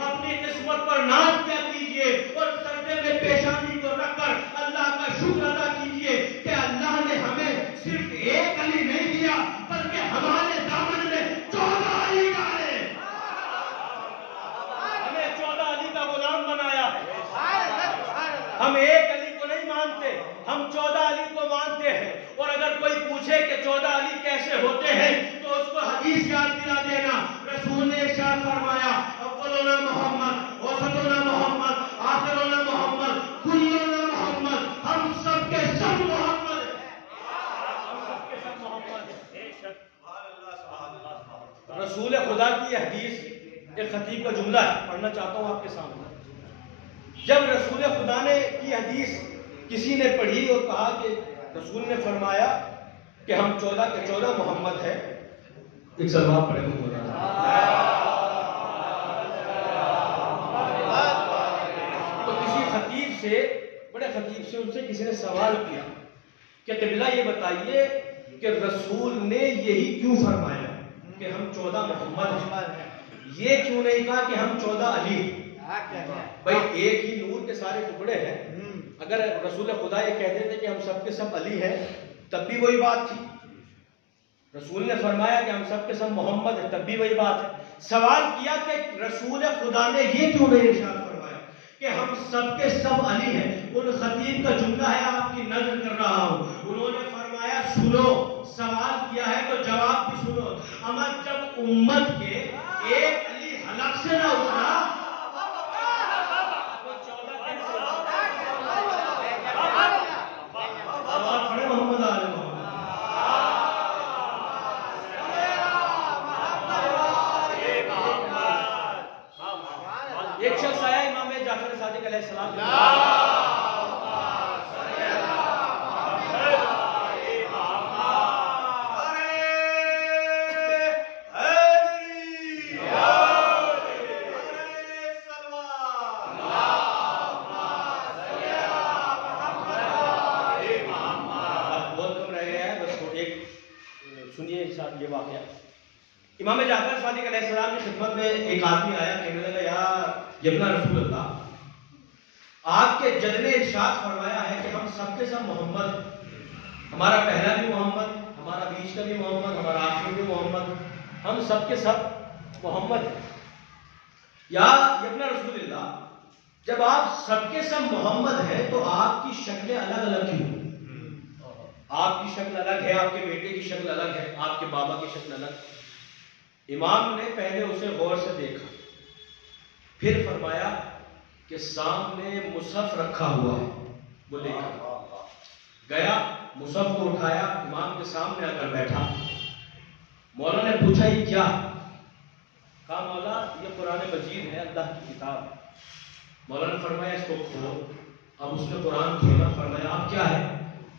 اپنی قسمت پر ناز کیا کیجئے اور سجدے میں پیشانی کو رکھ کر اللہ کا شکر ادا کیجئے کہ اللہ نے ہمیں صرف ایک علی نہیں دیا بلکہ ہمارے دامن میں 14 علی ڈالے، ہمیں 14 علی کا غلام بنایا ہے، ہم ایک علی کو نہیں مانتے، ہم 14 علی کو مانتے ہیں، اور اگر کوئی پوچھے کہ 14 علی کیسے ہوتے ہیں تو اس کو حدیث یاد دلا دینا، رسول نے ارشاد فرمایا اولنا محمد، وسطنا محمد، آخرنا محمد، کلنا محمد، ہم سب کے سب محمد ہیں، ہم سب کے سب محمد ہیں۔ رسول خدا کی حدیث ایک خطیب کا جملہ ہے، پڑھنا چاہتا ہوں آپ کے سامنے۔ جب رسول خدا نے کی حدیث کسی نے پڑھی اور کہا کہ رسول نے فرمایا کہ ہم 14 کے 14 محمد ہیں، ایک سلوات پڑھے تو بولا تو کسی خطیب سے، بڑے خطیب سے، ان سے کسی نے سوال کیا کہ قبلہ یہ بتائیے کہ رسول نے یہی کیوں فرمایا کہ ہم 14 محمد ہیں، یہ کیوں نہیں کہا کہ ہم 14 علی؟ بھائی ایک ہی نور کے سارے ٹکڑے ہیں، اگر رسول خدا یہ کہتے تھے کہ ہم سب کے سب علی ہیں تب بھی وہی بات تھی، رسول نے فرمایا کہ ہم سب کے سب محمد ہیں تب بھی وہی بات ہے۔ سوال کیا کہ رسول خدا نے یہ کیوں نہیں ارشاد فرمایا کہ ہم سب کے سب علی ہیں؟ ان خطیب کا جملہ ہے، آپ کی نظر کر رہا ہوں، انہوں نے فرمایا سنو، سوال کیا ہے تو جواب بھی سنو، اما جب امت کے ایک علی حلق سے نہ اترا ایک شخص آیا امام جعفر صادق علیہ السلام، یہ واقعہ امام جعفر صادق علیہ السلام کی خدمت میں ایک آدمی آیا، کہنے لگا یا ابن رسول اللہ، آپ کے جد نے ارشاد فرمایا ہے کہ ہم سب کے سب محمد ہیں، ہمارا پہلا بھی محمد، ہمارا بیچ کا بھی محمد، ہمارا آخر بھی محمد، ہم سب کے سب محمد ہیں۔ یا ابن رسول اللہ، جب آپ سب کے سب محمد ہیں تو آپ کی شکلیں الگ الگ کیوں؟ آپ کی شکل الگ ہے، آپ کے بیٹے کی شکل الگ ہے، آپ کے بابا کی شکل الگ۔ امام نے پہلے اسے غور سے دیکھا، پھر فرمایا کہ سامنے مصحف رکھا ہوا ہے، وہ لے کر گیا، مصحف کو اٹھایا، امام کے سامنے آ کر بیٹھا۔ مولا نے پوچھا یہ کیا؟ کہا مولا یہ قرآن مجید ہے، اللہ کی کتاب۔ مولا نے فرمایا اس کو کھولو۔ اب اس نے قرآن کھولا، فرمایا آپ کیا ہے؟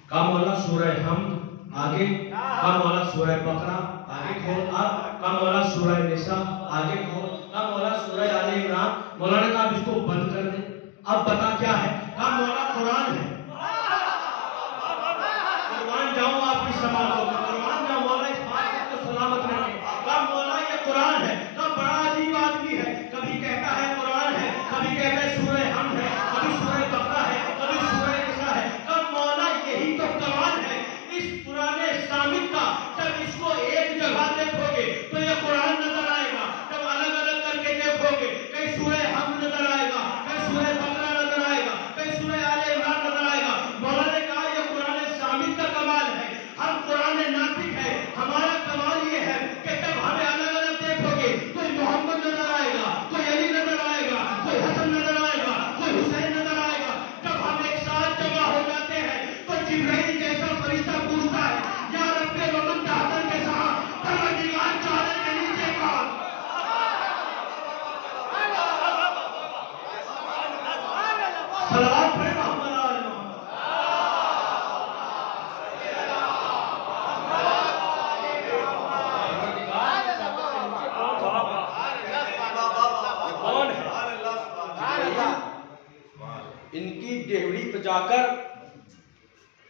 کہا مولا سورہ حمد آگے کا مولا سورہ بقرہ، آگے کھول اب کا مولا سورہ نساء، آگے کھول کا مولا سورہ آل عمران۔ مولا نے کہا اب اس کو بند کر دے، اب بتا کیا ہے؟ کا مولا قرآن ہے۔ قربان جاؤں آپ کی سماعتوں کو، قربان جاؤں، مولا اس بات کو سلامت رکھے۔ کا مولا یہ قرآن ہے، کا بڑا عجیب آدمی ہے، کبھی کہتا ہے قرآن ہے، کبھی کہتا ہے سورہ حمد ہے، کبھی سورہ بقرہ ہے، کبھی سورہ نساء ہے۔ کا مولا یہی تو کمال ہے اس پرانے سامت کا۔ جب اس کو ایک جگہ دیکھو گے تو یہ قرآن نظر آئے گا، جب الگ الگ کر کے دیکھو گے کہیں سورہ حمد نظر آئے گا، کہیں سورہ بقرہ نظر آئے گا، کہیں سورہ آل عمران نظر آئے گا۔ مولا نے کہا یہ قرآن سامت کا کمال ہے، ہم قرآن ناطق ہے۔ ہمارا کمال یہ ہے کہ جب ہمیں الگ الگ دیکھو گے کوئی محمد نظر آئے گا، کوئی علی نظر آئے گا، کوئی حسن نظر آئے گا، کوئی حسین نظر آئے گا۔ جب ہم ایک ساتھ جمع ہو جاتے ہیں تو جبرائیل جیسا فرشتہ پوچھتا ہے یا رب ومن تحت الکساء، پروردگار چادر کے نیچے کون؟ صلوات پڑھیں محمد آل محمد۔ ان کی ڈیوڑی پہ جا کر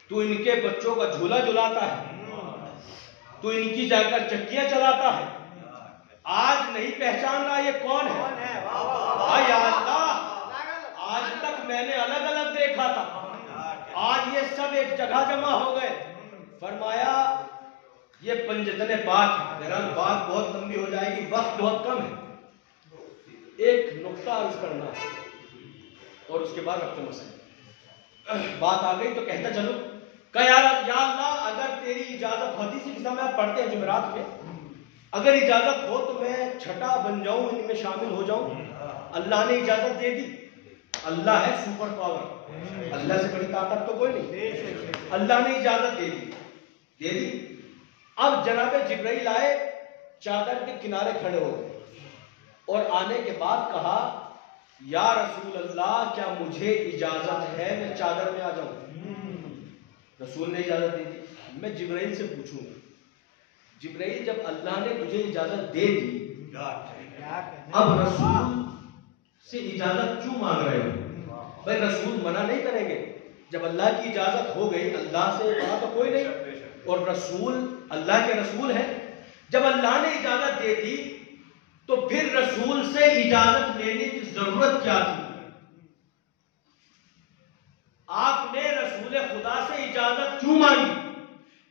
تو ان کے بچوں کا جھولا جھلاتا ہے، تو ان کی جا کر چکیاں چلاتا ہے۔ آج نہیں پہچان رہا یہ کون ہے؟ یا اللہ، آج تک میں نے الگ الگ دیکھا تھا، آج یہ سب ایک جگہ جمع ہو گئے۔ فرمایا یہ پنجتن پاک ہے۔ بہرحال بات بہت لمبی ہو جائے گی، وقت بہت کم ہے، ایک نقطہ عرض کرنا ہے اور اس کے بعد رکھتے مسئلہ۔ بات آ گئی تو کہتا چلو کہ یا اللہ اگر تیری اجازت ہوتی، سی جس میں آپ پڑھتے ہیں جمعرات میں، اگر اجازت ہو تو میں چھٹا بن جاؤں، ان میں شامل ہو جاؤں۔ اللہ نے اجازت دے دی، اللہ ہے سپر پاور، اللہ سے بڑی طاقت تو کوئی نہیں۔ اللہ نے اجازت دے دی۔ اب جناب جبرائیل آئے، چادر کے کنارے کھڑے ہو گئے اور آنے کے بعد کہا یا رسول اللہ کیا مجھے اجازت ہے میں چادر میں آ جاؤں؟ رسول نے اجازت دے دی۔ میں جبرائیل سے پوچھوں گا، جبرائیل جب اللہ نے تجھے اجازت دے دی، اب رسول سے اجازت کیوں مانگ رہے ہو؟ بھائی رسول منع نہیں کریں گے، جب اللہ کی اجازت ہو گئی، اللہ سے کہا تو کوئی نہیں، اور رسول اللہ کے رسول ہیں۔ جب اللہ نے اجازت دے دی تو پھر رسول سے اجازت لینے کی ضرورت کیا تھی؟ آپ نے رسول خدا سے اجازت کیوں مانگی؟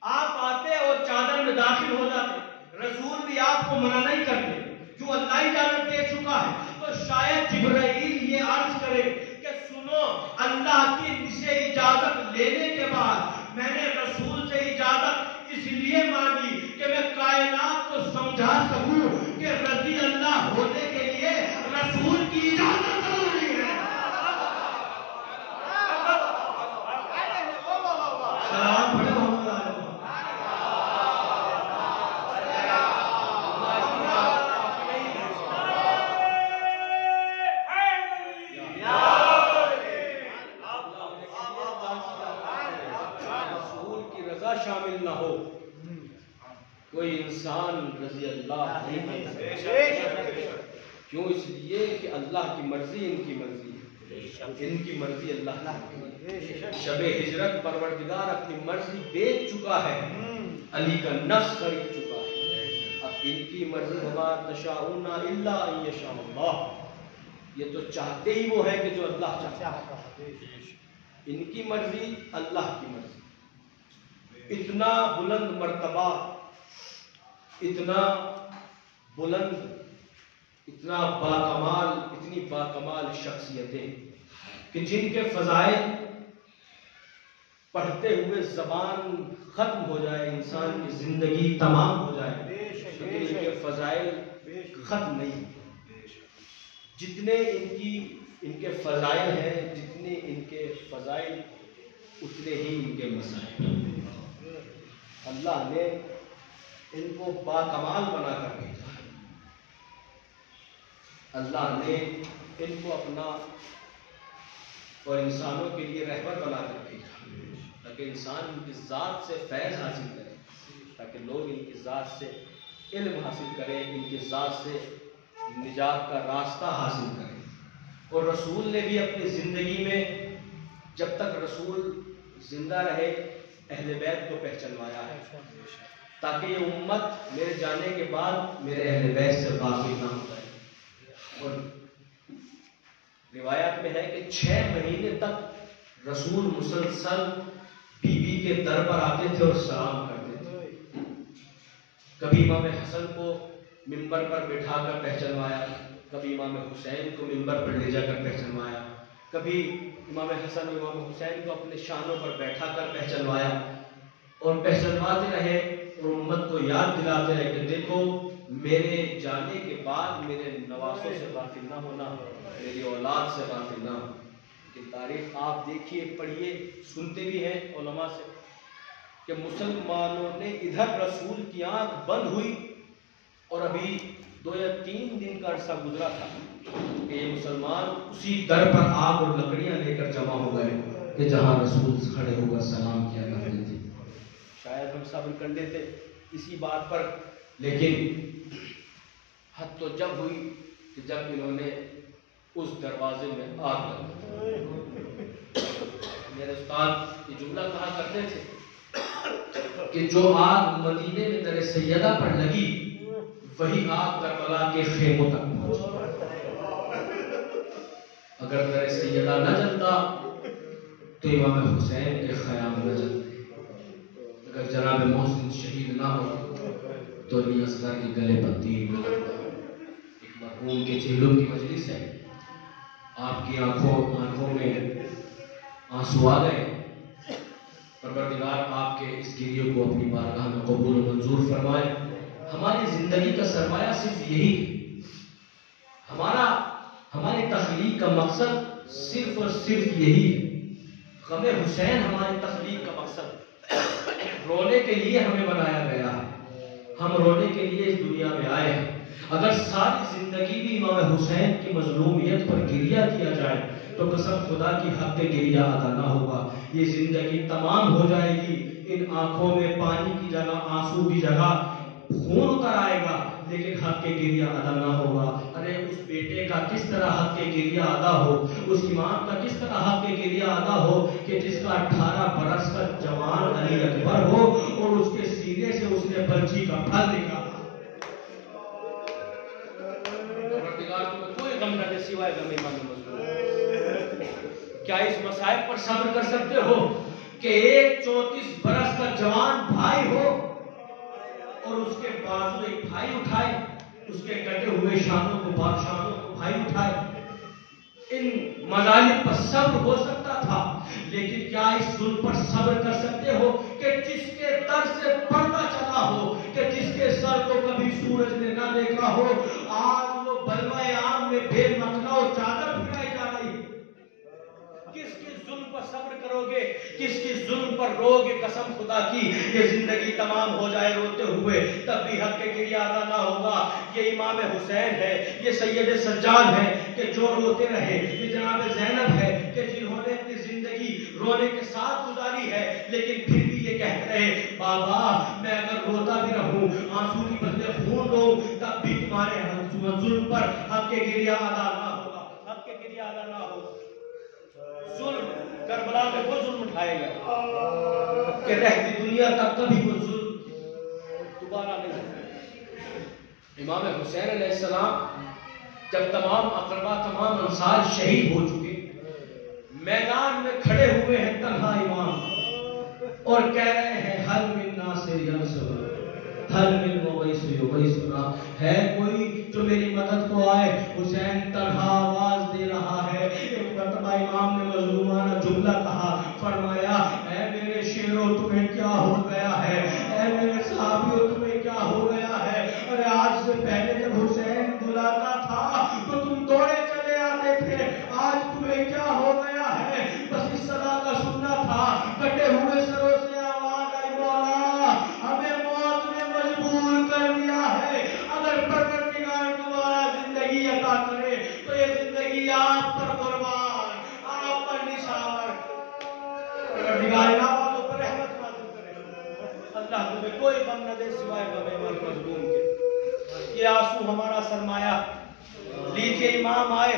آپ آتے اور چادر میں داخل ہو جاتے، رسول بھی آپ کو منع نہیں کرتے، کیوں اللہ اجازت دے چکا ہے۔ تو شاید جبرائیل یہ عرض کرے کہ سنو، اللہ کی سے اجازت لینے کے بعد میں نے رسول سے اجازت اس لیے مانگی کہ میں کائنات کو سمجھا سکوں کہ رضی اللہ ہونے کے لیے رسول کی اجازت ضروری ہے۔ سلام پڑھیں محمد آل محمد۔ رسول کی رضا شامل نہ ہو کوئی انسان رضی اللہ نہیں بن سکتا۔ کیوں؟ اس لیے کہ اللہ کی مرضی ان کی مرضی ہے، ان کی مرضی اللہ کی۔ شب ہجرت پروردگار اپنی مرضی بیچ چکا ہے، علی کا نفس خرید چکا ہے۔ اب ان کی مرضی وما تشاءون الا ان یشاء اللہ، یہ تو چاہتے ہی وہ ہے کہ جو اللہ چاہتا ہے۔ ان کی مرضی، اللہ کی مرضی۔ اتنا بلند مرتبہ، اتنا بلند، اتنا باکمال، اتنی باکمال شخصیتیں کہ جن کے فضائل پڑھتے ہوئے زبان ختم ہو جائے، انسان کی زندگی تمام ہو جائے، لیکن ان کے فضائل ختم نہیں۔ جتنے ان کے فضائل ہیں، جتنے ان کے فضائل اتنے ہی ان کے مسائل۔ اللہ نے ان کو باکمال بنا کر بھیجا، اللہ نے ان کو اپنا اور انسانوں کے لیے رہبر بنا کر بھیجا، بلکہ انسان ان کی ذات سے فیض حاصل کرے، تاکہ لوگ ان کی ذات سے علم حاصل کریں، ان کی ذات سے نجات کا راستہ حاصل کریں۔ اور رسول نے بھی اپنی زندگی میں جب تک رسول زندہ رہے اہل بیت کو پہچنوایا ہے، تاکہ یہ امت میرے جانے کے بعد میرے اہل بیت سے غافل نہ ہو جائے۔ اور روایات میں ہے کہ 6 مہینے تک رسول مسلسل بی بی کے در پر آتے تھے اور سلام کرتے تھے۔ کبھی امام حسن کو ممبر پر بٹھا کر پہچنوایا، کبھی امام حسین کو ممبر پر لے جا کر پہچنوایا، کبھی امام حسن اور امام حسین کو اپنے شانوں پر بیٹھا کر پہچنوایا، اور پہچنواتے رہے اور امت کو یاد دلاتے رہے کہ دیکھو میرے جانے کے بعد میرے نواسوں سے غافل نہ ہونا، میری اولاد سے غافل نہ ہونا۔ کہ تاریخ آپ دیکھیے، پڑھیے، سنتے بھی ہیں علماء سے کہ مسلمانوں نے ادھر رسول کی آنکھ بند ہوئی اور ابھی 2 یا 3 دن کا عرصہ گزرا تھا کہ یہ مسلمان اسی در پر آگ اور لکڑیاں لے کر جمع ہو گئے کہ جہاں رسول کھڑے ہو کر سلام کیا کرتے تھے۔ شاید ہم صبر کر لیتے اسی بات پر، لیکن حد تو جب ہوئی کہ جب انہوں نے اس دروازے میں آگ لگائی۔ میرے استاد یہ جملہ کہا کرتے تھے کہ جو آگ مدینے میں در سیدہ پر لگی وہی آگ کربلا کے خیموں تک پہنچی۔ اگر در سیدہ نہ جلتا تو امام حسین کے خیام نہ جلتے، اگر جناب محسن شہید نہ ہو تو علی اصغر کے گلے پتی نہ لگتا۔ ایک مرحوم کے چہلوں کی مجلس ہے، آپ کی آنکھوں میں آنسو آ گئے۔ پروردگار آپ کے اس گریے کو اپنی بارگاہ میں قبول و منظور فرمائے۔ ہماری زندگی کا سرمایہ صرف یہی ہے، ہماری تخلیق کا مقصد صرف اور صرف یہی ہے۔ غم حسین ہماری تخلیق کا مقصد، رونے کے لیے ہمیں بنایا گیا ہے، ہم رونے کے لیے اس دنیا میں آئے ہیں۔ اگر ساری زندگی بھی امام حسین کی مظلومیت پر گریہ کیا جائے تو قسم خدا کی حق گریہ ادا نہ ہوگا۔ یہ زندگی تمام ہو جائے گی، ان آنکھوں میں پانی کی جگہ آنسو کی جگہ خون اتر آئے گا، لیکن حق گریہ ادا نہ ہوگا۔ ارے اس بیٹے کا کس طرح حق گریہ ادا ہو، اس امام کا کس طرح حق گریہ ادا ہو کہ جس کا 18 برس کا جوان علی اکبر ہو اور اس کے سینے سے اس نے بچی کا پھل نکالا۔ کوئی غم نہ دے سوائے غم امام مظلوم۔ کیا اس مصائب پر صبر کر سکتے ہو کہ ایک 34 برس کا جوان بھائی ہو اور اس کے بازو ایک بھائی اٹھائے، اس کے کٹے ہوئے شانوں کو بھائی اٹھائے؟ ان مظالم پر صبر ہو سکتا تھا، لیکن کیا اس ظلم پر صبر کر سکتے ہو کہ جس کے در سے پردہ چلا ہو، کہ جس کے سر کو کبھی سورج نے نہ دیکھا ہو، آج وہ بلوائے عام میں بے مطلع اور چادر پھیلائی جا رہی ہے؟ کس کی ظلم پر صبر کرو گے، کس کی ظلم پر رو گے؟ قسم خدا کی یہ زندگی تمام ہو جائے روتے ہوئے تب بھی حق گریہ ادا نہ ہوگا۔ یہ امام حسین ہے، یہ سید سجاد ہے کہ جو روتے رہے، یہ جناب زینب ہے کہ جنہوں نے اپنی زندگی رونے کے ساتھ گزاری ہے، لیکن پھر بھی یہ کہتے رہے بابا میں اگر روتا بھی رہوں، آنسو کی بدلے خون دوں، تب بھی تمہارے ظلم پر حق گریہ ادا نہ ہوگا، حق گریہ ادا نہ ہوگا۔ ظلم کربلا میں وہ ظلم اٹھائے گا کہ رہتی دنیا تک کبھی وہ ظلم دوبارہ نہیں ہوگا۔ امام حسین علیہ السلام جب تمام اقربا تمام انصار شہید ہو چکے، میدان میں کھڑے ہوئے ہیں تنہا امام اور کہہ رہے ہیں حل من ناصر ینصر، حل من مغیث یغیثنا، ہے کوئی جو میری مدد کو آئے؟ حسین تنہا آواز دے رہا ہے۔ ایک مرتبہ امام نے مظلومانہ جملہ کہا، فرمایا اے میرے شیرو تمہیں کیا ہو گیا ہے، اے میرے صحابیوں تمہیں کیا ہو گیا ہے؟ ارے آج سے پہلے جب حسین بلاتا تھا تو تم دوڑے چلے آتے تھے، آج تمہیں کیا ہو گیا ہے؟ بس اس صدا کا سننا تھا، کٹے ہوئے سروں سے آواز آئی مولا ہمیں موت نے مجبور کر دیا ہے، اگر پروردگار دوبارہ زندگی عطا کرے تو یہ زندگی آپ پر قربان، آپ پر نثار۔ پروردگار نہ ہو تو کوئی غم نہ دے سوائے غم مظلوم کے. یہ آنسو ہمارا سرمایہ. لیجیے امام آئے,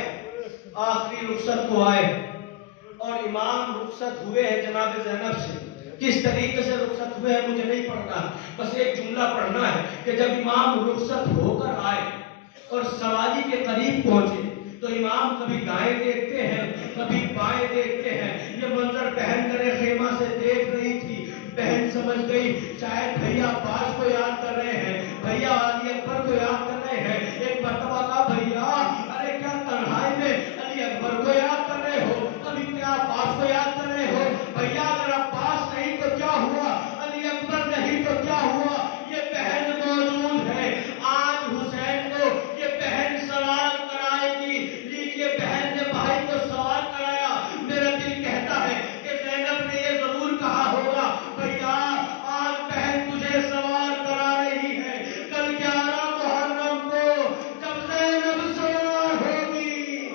آخری رخصت کو آئے, اور امام رخصت ہوئے ہیں جناب زینب سے. کس طریقے سے رخصت ہوئے ہیں مجھے نہیں پڑھنا, بس ایک جملہ پڑھنا ہے کہ جب امام رخصت ہو کر آئے اور سواری کے قریب پہنچے تو امام کبھی دائیں دیکھتے ہیں, کبھی بائیں دیکھتے ہیں. یہ منظر بہن کرے خیمہ سے دیکھ رہی تھی. بہن سمجھ گئی شاید بھیا عباس کو یاد کر رہے ہیں, بھیا علی اکبر کو یاد کر رہے ہیں. ایک مرتبہ کہا بھیا ارے کیا تنہائی میں علی اکبر کو یاد کر رہے ہو, کبھی کیا عباس کو یاد کر رہے ہو. بھیا اگر عباس نہیں تو کیا ہوا, علی اکبر نہیں تو کیا ہوا, یہ بہن موجود ہے. آج حسین کو یہ بہن سوال کرائے گی. لیجیے بہن نے بھائی کو سوال کرایا. میرا دل کہتا ہے کہ زینب نے یہ ضرور کہا ہوگا بھیا آج بہن تجھے سوال کرا رہی ہے, کل 11 محرم کو جب زینب سوار ہوگی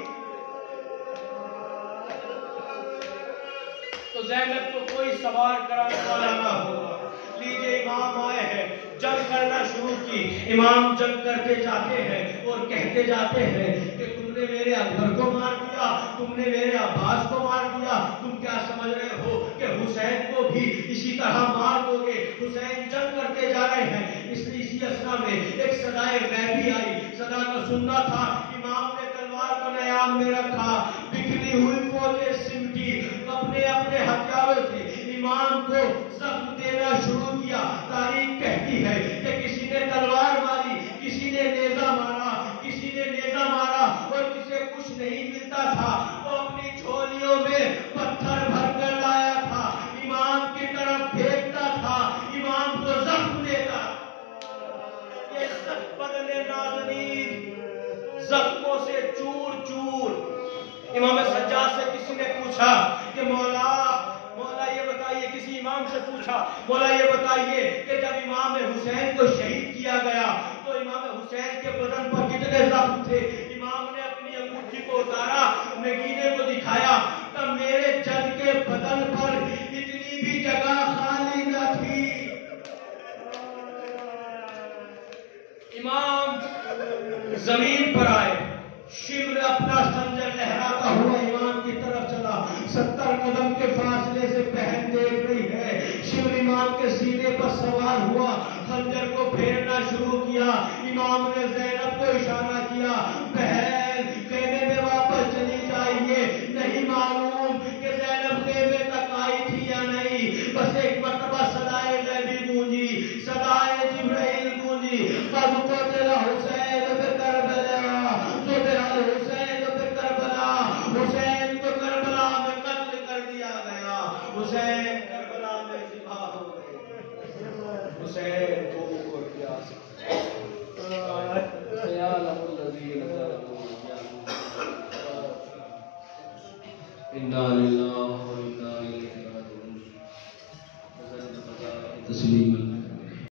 تو زینب کو کوئی سوار کرانے والا نہ ہوگا. لیجیے امام آئے ہیں, جنگ کرنا شروع کی. امام جنگ کرتے جاتے ہیں اور کہتے جاتے ہیں کہ تم نے میرے اکبر کو مار دیا, تم نے میرے عباس کو مار دیا, تم کیا سمجھ رہے ہو کہ حسین کو بھی اسی طرح مار دو گے. حسین جنگ کرتے جا رہے ہیں. اسی اسنا میں ایک صدائے غیبی آئی. صدا کو سننا تھا, امام نے تلوار کو نیام میں رکھا, بکھری ہوئی فوجیں سمٹی, اپنے اپنے ہتھیاروں سے امام کو زخم دینا شروع کیا. تاریخ کہتی ہے کہ کسی نے تلوار ماری, کسی نے نیزہ مارا, کسی نے نیزہ مارا, اور جسے کچھ نہیں ملتا تھا وہ اپنی جھولیوں میں پتھر بھر کر لایا تھا, امام کی طرف پھینکتا تھا, امام کو زخم دیتا. یہ سب بدن نازنین زخموں سے چور چور. امام سجاد سے کسی نے پوچھا کہ مولا یہ بتائیے, کسی امام سے پوچھا مولا یہ بتائیے کہ جب امام حسین کو شہید کیا گیا تو امام حسین کے بدن پر کتنے زخم تھے. امام نے اپنی انگوٹھی کو اتارا, نگینے کو دکھایا, تب میرے جد کے بدن پر اتنی بھی جگہ خالی نہ تھی. امام زمین پر آئے, شمر اپنا خنجر لہراتا ہوا امام کی طرف چلا. 70 قدم کے فاصلے سے بہن دیکھ رہی ہے. شمر امام کے سینے پر سوار ہوا, خنجر کو پھیرنا شروع کیا. امام نے زینب کو اشارہ کیا, بہن خیمے میں واپس چلی جائیے. نہیں معلوم کہ زینب خیمے تک آئی تھی یا نہیں, بس ایک مرتبہ صدائے غیبی گونجی, صدائے جبرائیل گونجی, قد قتل حسین بکربلا, ذبح الحسین بکربلا, حسین کو کربلا میں قتل کر دیا گیا, حسین کربلا میں ذبح ہو گئے. حسین کو اور پیاس سیالم الذین انا للہ و انا الیہ راجعون. تسلیم